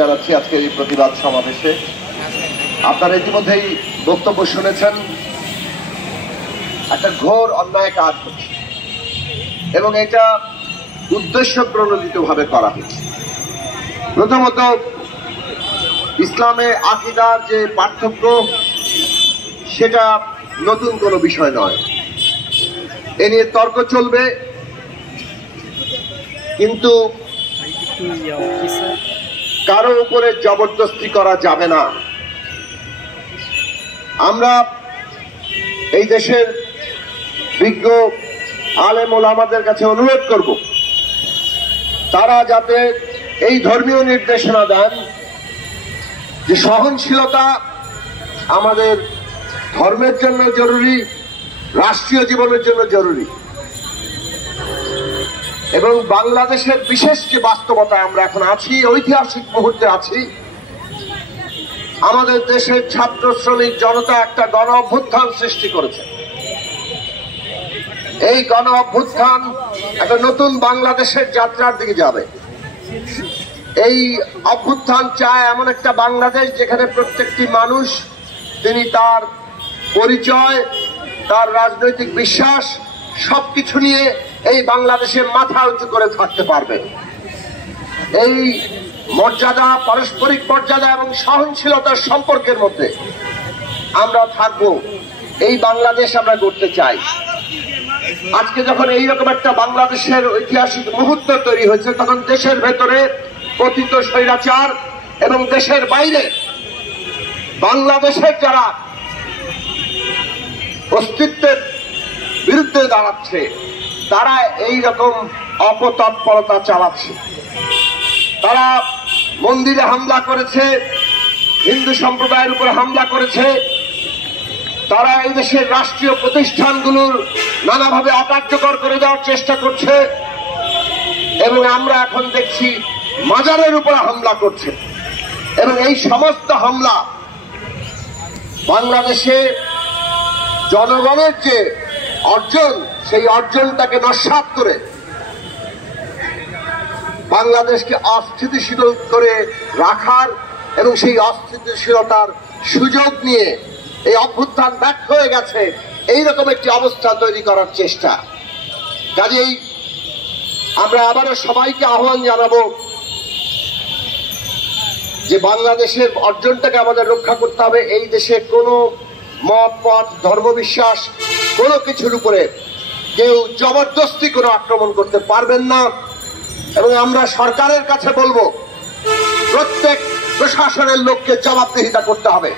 জানাচ্ছি আজকের এই প্রতিবাদ সমাবেশে। আপনারা ইতিমধ্যেই বক্তব্য শুনেছেন। একটা ঘোর অন্যায় কাজ হচ্ছে এবং এটা উদ্দেশ্য প্রণোদিতভাবে করা হচ্ছে। প্রথমত, ইসলামে আকীদার যে পার্থক্য সেটা নতুন কোনো বিষয় নয়, এ নিয়ে তর্ক চলবে, কিন্তু কারো উপরে জবরদস্তি করা যাবে না। আমরা এই দেশের বিজ্ঞ আলেম ওলামাদের কাছে অনুরোধ করব, তারা যাতে এই ধর্মীয় নির্দেশনা দেন যে সহনশীলতা আমাদের ধর্মের জন্য জরুরি, রাষ্ট্রীয় জীবনের জন্য জরুরি, এবং বাংলাদেশের বিশেষ যে বাস্তবতা আমরা এখন আছি, ঐতিহাসিক মুহূর্তে আছি। আমাদের দেশের ছাত্র শ্রমিক জনতা একটা গণ অভ্যুত্থান সৃষ্টি করেছে। এই গণ অভ্যুত্থান একটা নতুন বাংলাদেশের যাত্রার দিকে যাবে। এই অভ্যুত্থান চায় এমন একটা বাংলাদেশ যেখানে প্রত্যেকটি মানুষ তিনি তার পরিচয়, তার রাজনৈতিক বিশ্বাস সবকিছু নিয়ে এই বাংলাদেশে মাথা উঁচু করে থাকতে পারবে। এই মর্যাদা, পারস্পরিক মর্যাদা এবং সহনশীলতার সম্পর্কের মধ্যে আমরা থাকব, এই বাংলাদেশ আমরা গড়তে চাই। আজকে যখন এইরকম একটা বাংলাদেশের ঐতিহাসিক মুহূর্ত তৈরি হয়েছে, তখন দেশের ভেতরে পতিত স্বৈরাচার এবং দেশের বাইরে বাংলাদেশের যারা অস্তিত্বের বিরুদ্ধে দাঁড়াচ্ছে, তারা এই রকম অপতৎপরতা চালাচ্ছে। তারা মন্দিরে হামলা করেছে, হিন্দু সম্প্রদায়ের উপর হামলা করেছে, তারা এই দেশের রাষ্ট্রীয় প্রতিষ্ঠানগুলোর নানাভাবে অকার্যকর করে দেওয়ার চেষ্টা করছে, এবং আমরা এখন দেখছি মাজারের উপর হামলা করছে। এবং এই সমস্ত হামলা বাংলাদেশে জনগণের যে অর্জন, সেই অর্জনটাকে নস্যাৎ করে বাংলাদেশকে অস্থিতিশীল করে রাখার এবং সেই অস্থিতিশীলতার সুযোগ নিয়ে এই অভ্যুত্থান ব্যর্থ হয়ে গেছে, এইরকম একটি অবস্থা তৈরি করার চেষ্টা। কাজেই আমরা আবারও সবাইকে আহ্বান জানাবো যে বাংলাদেশের অর্জনটাকে আমাদের রক্ষা করতে হবে। এই দেশে কোনো মত পথ, ধর্মবিশ্বাস, কোনো কিছুর উপরে কেউ জবরদস্তি কোনো আক্রমণ করতে পারবেন না। এবং আমরা সরকারের কাছে বলবো, প্রত্যেক প্রশাসনের লোককে জবাবদিহিতা করতে হবে।